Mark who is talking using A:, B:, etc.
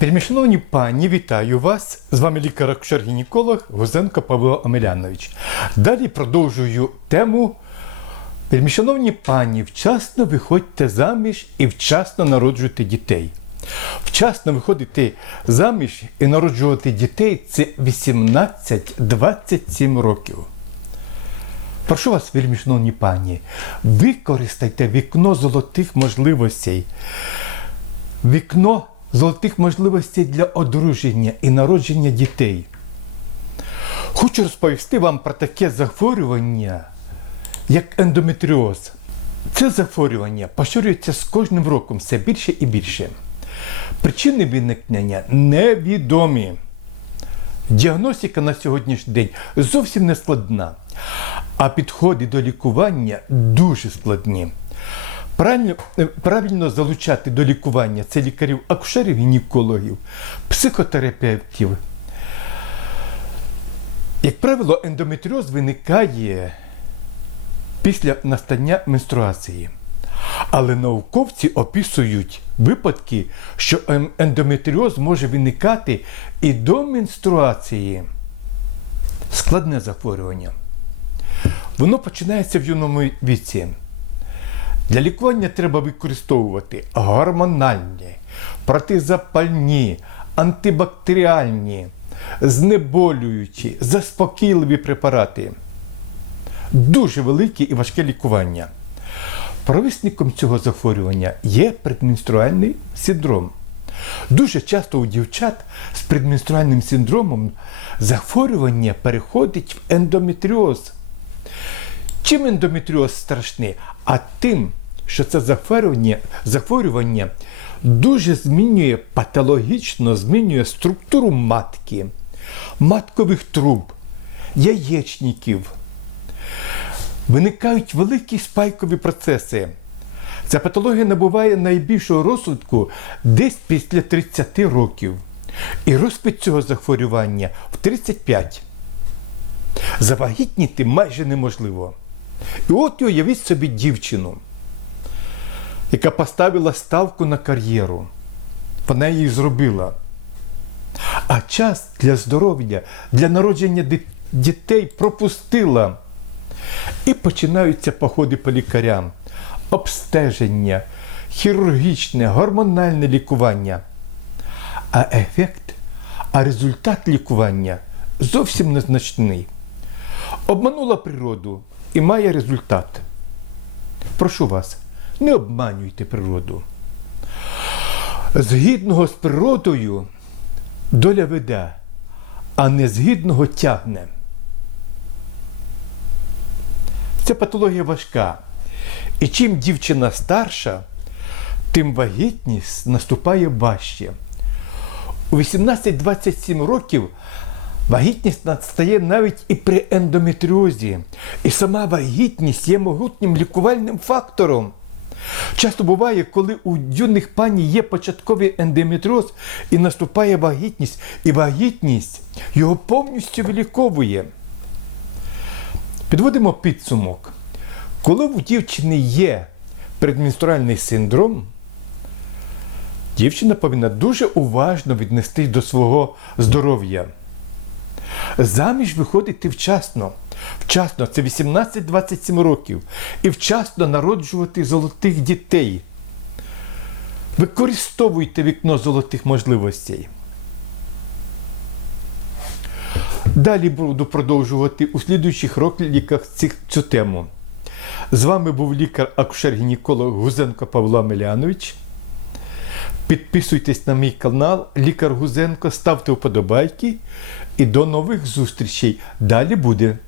A: Вельмишановні пані, вітаю вас! З вами лікар-акушер-гінеколог Гузенко Павло Омелянович. Далі продовжую тему. Вельмишановні пані, вчасно виходьте заміж і вчасно народжуйте дітей. Вчасно виходити заміж і народжувати дітей це 18-27 років. Прошу вас, вельмишановні пані, використайте вікно золотих можливостей вікно золотих можливостей для одруження і народження дітей. Хочу розповісти вам про таке захворювання, як ендометріоз. Це захворювання поширюється з кожним роком все більше і більше. Причини виникнення невідомі. Діагностика на сьогоднішній день зовсім не складна, а підходи до лікування дуже складні. Правильно, е, правильно залучати до лікування це лікарів, акушерів, гінекологів, психотерапевтів. Як правило, ендометріоз виникає після настання менструації. Але науковці описують випадки, що ем- ендометріоз може виникати і до менструації. Складне захворювання. Воно починається в юному віці. Для лікування треба використовувати гормональні, протизапальні, антибактеріальні, знеболюючі, заспокійливі препарати. Дуже велике і важке лікування. Провісником цього захворювання є предменструальний синдром. Дуже часто у дівчат з предменструальним синдромом захворювання переходить в ендометріоз. Чим ендометріоз страшний? А тим, що це захворювання, захворювання дуже змінює патологічно змінює структуру матки, маткових труб, яєчників. Виникають великі спайкові процеси. Ця патологія набуває найбільшого розвитку десь після 30 років. І розпит цього захворювання в 35. Завагітніти майже неможливо. І от уявіть собі дівчину, яка поставила ставку на кар'єру. Вона її зробила. А час для здоров'я, для народження дітей пропустила. І починаються походи по лікарям, обстеження, хірургічне, гормональне лікування. А ефект, а результат лікування зовсім незначний. Обманула природу і має результат. Прошу вас, не обманюйте природу. Згідного з природою доля веде, а незгідного тягне. Ця патологія важка. І чим дівчина старша, тим вагітність наступає важче. У 18-27 років вагітність настає навіть і при ендометріозі. І сама вагітність є могутнім лікувальним фактором. Часто буває, коли у юних пані є початковий ендометріоз і наступає вагітність, і вагітність його повністю виліковує. Підводимо підсумок. Коли у дівчини є предменструальний синдром, дівчина повинна дуже уважно віднестись до свого здоров'я. Заміж виходити вчасно. Вчасно це 18-27 років. І вчасно народжувати золотих дітей. Використовуйте вікно золотих можливостей. Далі буду продовжувати у слідуючих роках цих- цю тему. З вами був лікар-акушер-гінеколог Гузенко Павло Мелянович. Підписуйтесь на мій канал Лікар Гузенко, ставте вподобайки і до нових зустрічей. Далі буде.